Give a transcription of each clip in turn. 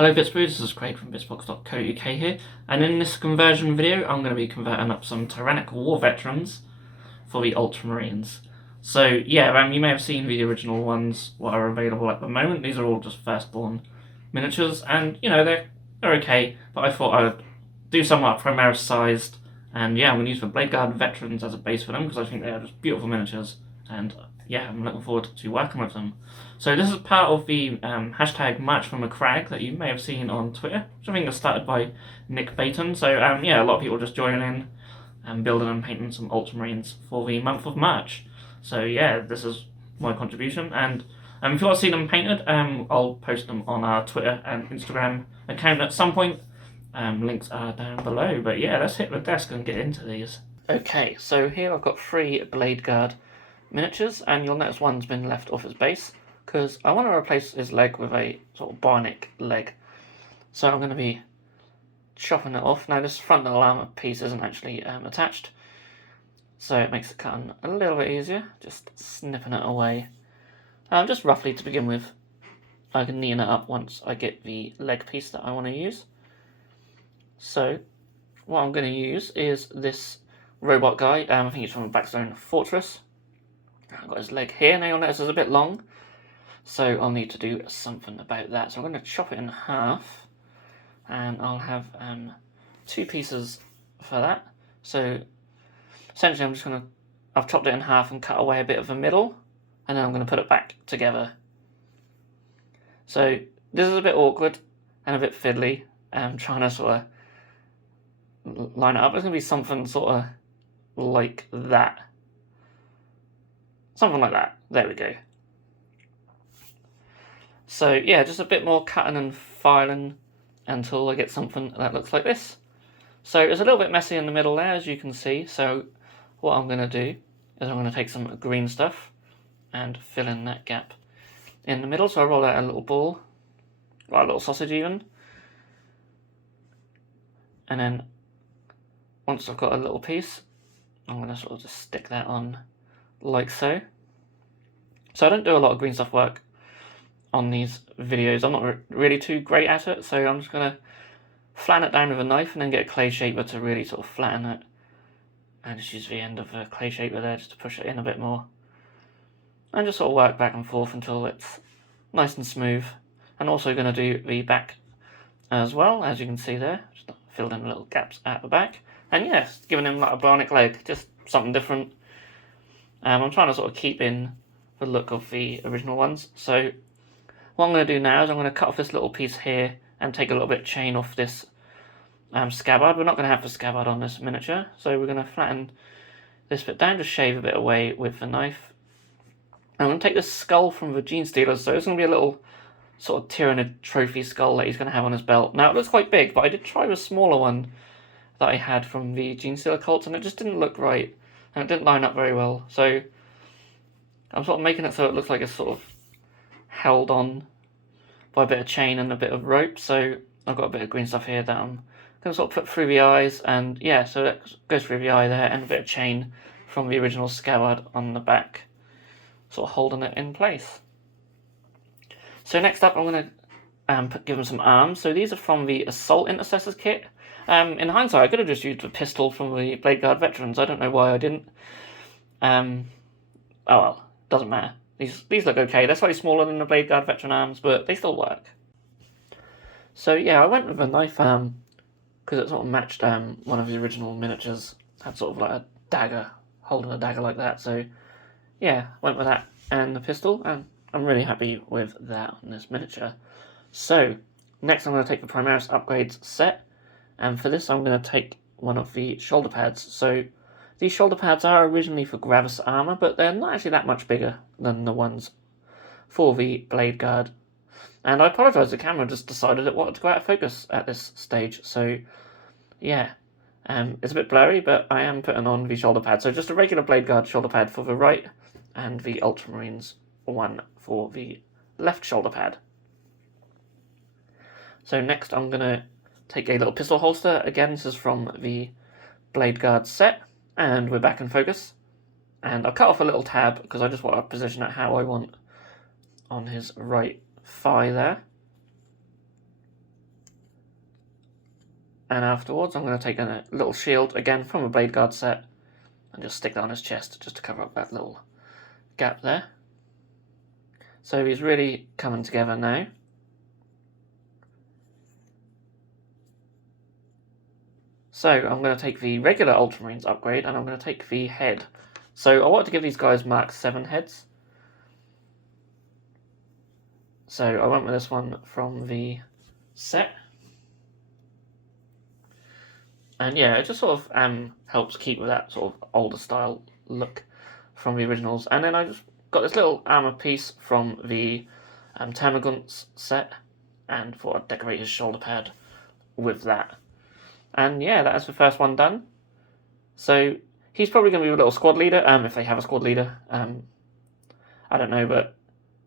Hello Bitzbox, this is Craig from Bitzbox.co.uk here, and in this conversion video I'm going to be converting up some Tyrannic war veterans for the Ultramarines. So yeah, you may have seen the original ones what are available at the moment. These are all just firstborn miniatures, and you know they're okay, but I thought I would do somewhat Primaris sized, and yeah, I'm going to use the Blade Guard veterans as a base for them because I think they are just beautiful miniatures, and yeah, I'm looking forward to working with them. So this is part of the hashtag March from a Crag that you may have seen on Twitter, which I think was started by Nick Baton. So yeah, a lot of people just joining in and building and painting some Ultramarines for the month of March. So yeah, this is my contribution, and if you want to see them painted, I'll post them on our Twitter and Instagram account at some point. Links are down below, but yeah, let's hit the desk and get into these. Okay, so here I've got 3 Blade Guard miniatures, and you'll notice one's been left off its base because I want to replace his leg with a sort of bionic leg. So I'm going to be chopping it off. Now this front little armour piece isn't actually attached, so it makes it cutting a little bit easier, just snipping it away. Just roughly to begin with. I can neaten it up once I get the leg piece that I want to use. So what I'm going to use is this robot guy. I think he's from the Backstone Fortress. I've got his leg here. Now you'll notice it's a bit long, so I'll need to do something about that. So I'm going to chop it in half, and I'll have 2 pieces for that. So essentially I've chopped it in half and cut away a bit of the middle, and then I'm going to put it back together. So this is a bit awkward and a bit fiddly. I'm trying to sort of line it up. It's going to be something sort of like that. Something like that. There we go. So yeah, just a bit more cutting and filing until I get something that looks like this. So it's a little bit messy in the middle there, as you can see. So what I'm going to do is I'm going to take some green stuff and fill in that gap in the middle. So I roll out a little ball, or a little sausage even. And then once I've got a little piece, I'm going to sort of just stick that on like so. So I don't do a lot of green stuff work on these videos. I'm not really too great at it, so I'm just going to flatten it down with a knife and then get a clay shaper to really sort of flatten it. And just use the end of a clay shaper there just to push it in a bit more. And just sort of work back and forth until it's nice and smooth. I'm also going to do the back as well, as you can see there. Just filled in little gaps at the back. And yes, giving him like a bionic leg, just something different. I'm trying to sort of keep in the look of the original ones. So what I'm going to do now is I'm going to cut off this little piece here and take a little bit of chain off this scabbard. We're not going to have the scabbard on this miniature, so we're going to flatten this bit down, just shave a bit away with the knife. I'm going to take this skull from the Gene Stealers, so it's going to be a little sort of Tyrannic trophy skull that he's going to have on his belt. Now it looks quite big, but I did try the smaller one that I had from the Gene Stealer cults, and it just didn't look right, and it didn't line up very well. So I'm sort of making it so it looks like it's sort of held on by a bit of chain and a bit of rope. So I've got a bit of green stuff here that I'm going to sort of put through the eyes, and yeah, so it goes through the eye there, and a bit of chain from the original scabbard on the back, sort of holding it in place. So next up, I'm going to give them some arms. So these are from the Assault Intercessors kit. In hindsight, I could have just used the pistol from the Blade Guard veterans. I don't know why I didn't. Oh well, doesn't matter. These look okay. They're slightly smaller than the Blade Guard veteran arms, but they still work. So yeah, I went with a knife because it sort of matched one of the original miniatures. Had sort of like a dagger, holding a dagger like that. So yeah, went with that and the pistol, and I'm really happy with that on this miniature. So next I'm going to take the Primaris upgrades set, and for this I'm going to take one of the shoulder pads. So these shoulder pads are originally for Gravis armour, but they're not actually that much bigger than the ones for the Blade Guard. And I apologise, the camera just decided it wanted to go out of focus at this stage. So yeah, it's a bit blurry, but I am putting on the shoulder pad. So just a regular Blade Guard shoulder pad for the right, and the Ultramarines one for the left shoulder pad. So next I'm going to take a little pistol holster. Again, this is from the Blade Guard set, and we're back in focus. And I'll cut off a little tab because I just want to position it how I want on his right thigh there. And afterwards I'm going to take a little shield, again from a Blade Guard set, and just stick that on his chest, just to cover up that little gap there. So he's really coming together now. So I'm going to take the regular Ultramarines upgrade, and I'm going to take the head. So I wanted to give these guys Mark 7 heads. So I went with this one from the set. And yeah, it just sort of helps keep with that sort of older style look from the originals. And then I just got this little armor piece from the Termagants set, and thought I'd decorate his shoulder pad with that. And yeah, that's the first one done. So he's probably going to be a little squad leader, if they have a squad leader. I don't know, but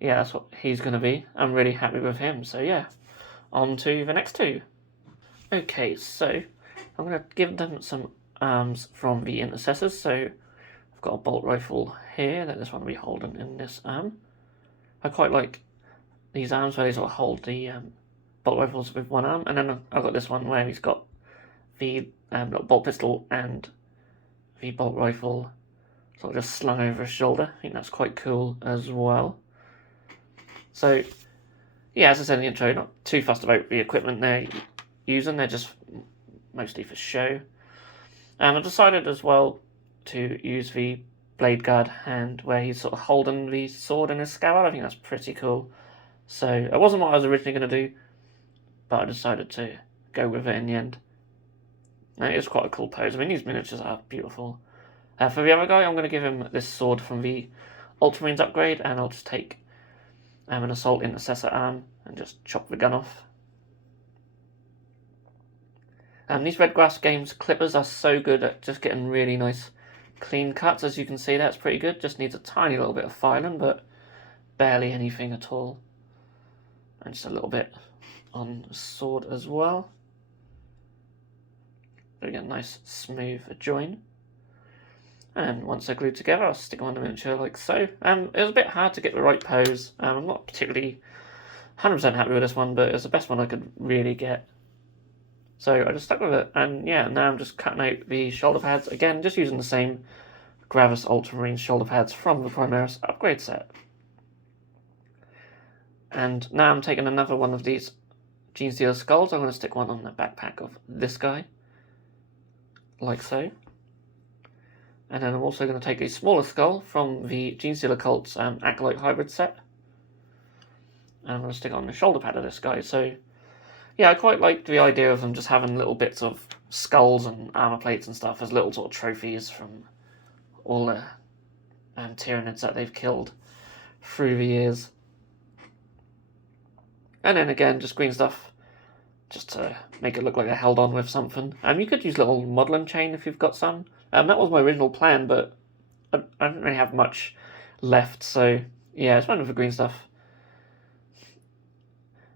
yeah, that's what he's going to be. I'm really happy with him. So yeah, on to the next two. Okay, so I'm going to give them some arms from the intercessors. So I've got a bolt rifle here that this one will be holding in this arm. I quite like these arms where they sort of hold the bolt rifles with one arm. And then I've got this one where he's got the little bolt pistol and the bolt rifle sort of just slung over his shoulder. I think that's quite cool as well. So yeah, as I said in the intro, not too fussed about the equipment they're using. They're just mostly for show. I decided as well to use the Blade Guard hand where he's sort of holding the sword in his scabbard. I think that's pretty cool. So it wasn't what I was originally going to do, but I decided to go with it in the end. And it is quite a cool pose. I mean, these miniatures are beautiful. For the other guy, I'm going to give him this sword from the Ultramarines upgrade, and I'll just take an Assault Intercessor arm and just chop the gun off. These Red Grass Games clippers are so good at just getting really nice clean cuts. As you can see, that's pretty good. Just needs a tiny little bit of filing, but barely anything at all. And just a little bit on the sword as well. So get a nice smooth join. And once they're glued together, I'll stick them on the miniature like so. It was a bit hard to get the right pose. I'm not particularly 100% happy with this one, but it's the best one I could really get. So I just stuck with it, and yeah, now I'm just cutting out the shoulder pads. Again, just using the same Gravis Ultramarine shoulder pads from the Primaris upgrade set. And now I'm taking another one of these Genestealer skulls. I'm going to stick one on the backpack of this guy, like so. And then I'm also going to take a smaller skull from the Genestealer Cult's Acolyte Hybrid set. And I'm going to stick it on the shoulder pad of this guy. So yeah, I quite liked the idea of them just having little bits of skulls and armor plates and stuff as little sort of trophies from all the Tyranids that they've killed through the years. And then again, just green stuff, just to make it look like they're held on with something. You could use little modelling chain if you've got some. That was my original plan, but I didn't really have much left, so yeah, I just went with the green stuff.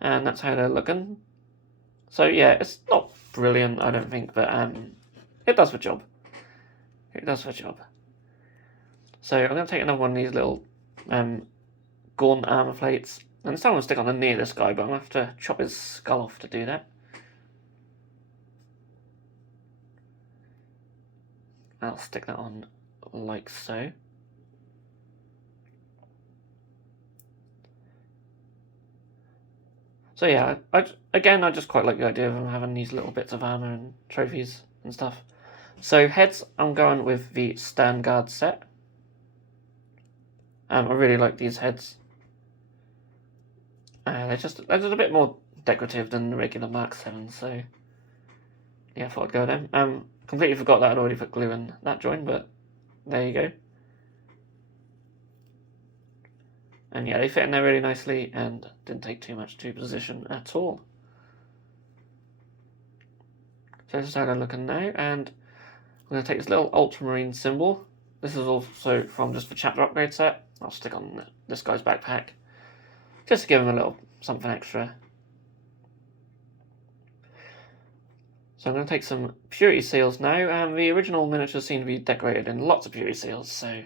And that's how they're looking. So yeah, it's not brilliant, I don't think, but it does the job. It does the job. So I'm going to take another one of these little Gorn armor plates. And this time I'm going to stick on the knee of this guy, but I'm going to have to chop his skull off to do that. I'll stick that on like so. So yeah, I just quite like the idea of them having these little bits of armor and trophies and stuff. So heads, I'm going with the Sternguard set. I really like these heads. They're just a bit more decorative than the regular Mark 7, so yeah, I thought I'd go with them. Completely forgot that I'd already put glue in that joint, but there you go. And yeah, they fit in there really nicely and didn't take too much to position at all. So this is how they're looking now, and I'm going to take this little Ultramarine symbol. This is also from just the chapter upgrade set. I'll stick on this guy's backpack, just to give him a little something extra. So I'm going to take some purity seals now. The original miniatures seem to be decorated in lots of purity seals, so I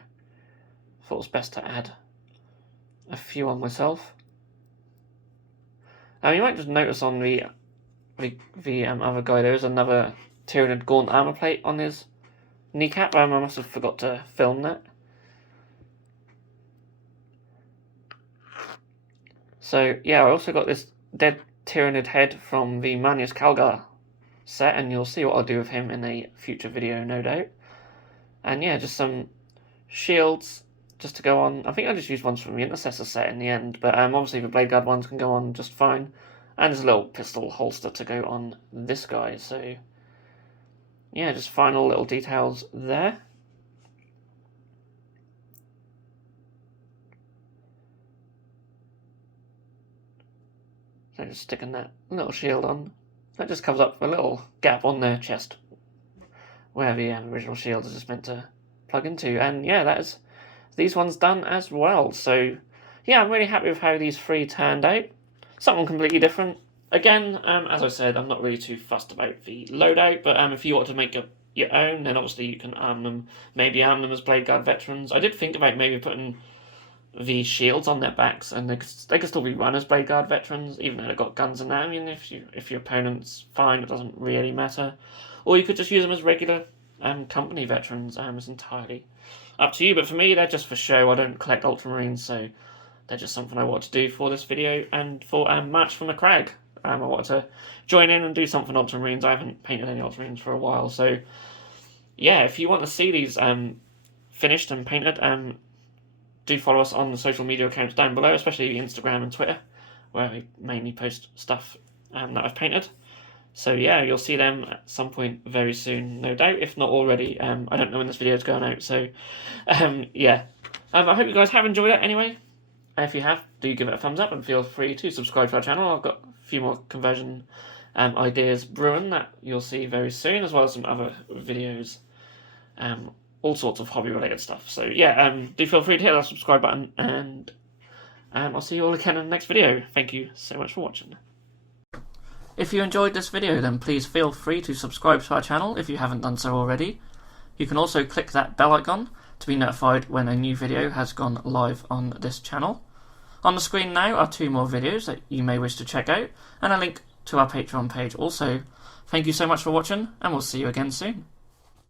thought it was best to add a few on myself. You might just notice on the the other guy. There is another Tyrannic Gaunt armor plate on his kneecap. I must have forgot to film that. So yeah, I also got this dead Tyrannid head from the Manius Calgar set, and you'll see what I'll do with him in a future video, no doubt. And yeah, just some shields just to go on. I think I just used ones from the Intercessor set in the end, but obviously the Blade Guard ones can go on just fine. And there's a little pistol holster to go on this guy, so yeah, just final little details there. So just sticking that little shield on. That just covers up a little gap on their chest where the original shield is just meant to plug into. And yeah, that is these ones done as well. So yeah, I'm really happy with how these three turned out. Something completely different. Again, as I said, I'm not really too fussed about the loadout, but if you want to make your own, then obviously you can arm them. Maybe arm them as Blade Guard veterans. I did think about maybe putting the shields on their backs, and they could still be run as Blade Guard veterans, even though they've got guns in there. I mean, if your opponent's fine, it doesn't really matter. Or you could just use them as regular company veterans. It's entirely up to you. But for me, they're just for show. I don't collect Ultramarines, so they're just something I want to do for this video and for March from the Crag. I wanted to join in and do something Ultramarines. I haven't painted any Ultramarines for a while, so yeah, if you want to see these finished and painted, do follow us on the social media accounts down below, especially Instagram and Twitter, where we mainly post stuff that I've painted. So yeah, you'll see them at some point very soon, no doubt, if not already. I don't know when this video is going out, so yeah. I hope you guys have enjoyed it anyway. If you have, do give it a thumbs up and feel free to subscribe to our channel. I've got a few more conversion ideas brewing that you'll see very soon, as well as some other videos, all sorts of hobby related stuff. So yeah, do feel free to hit that subscribe button, and I'll see you all again in the next video. Thank you so much for watching. If you enjoyed this video, then please feel free to subscribe to our channel if you haven't done so already. You can also click that bell icon to be notified when a new video has gone live on this channel. On the screen now are 2 more videos that you may wish to check out, and a link to our Patreon page also. Thank you so much for watching, and we'll see you again soon.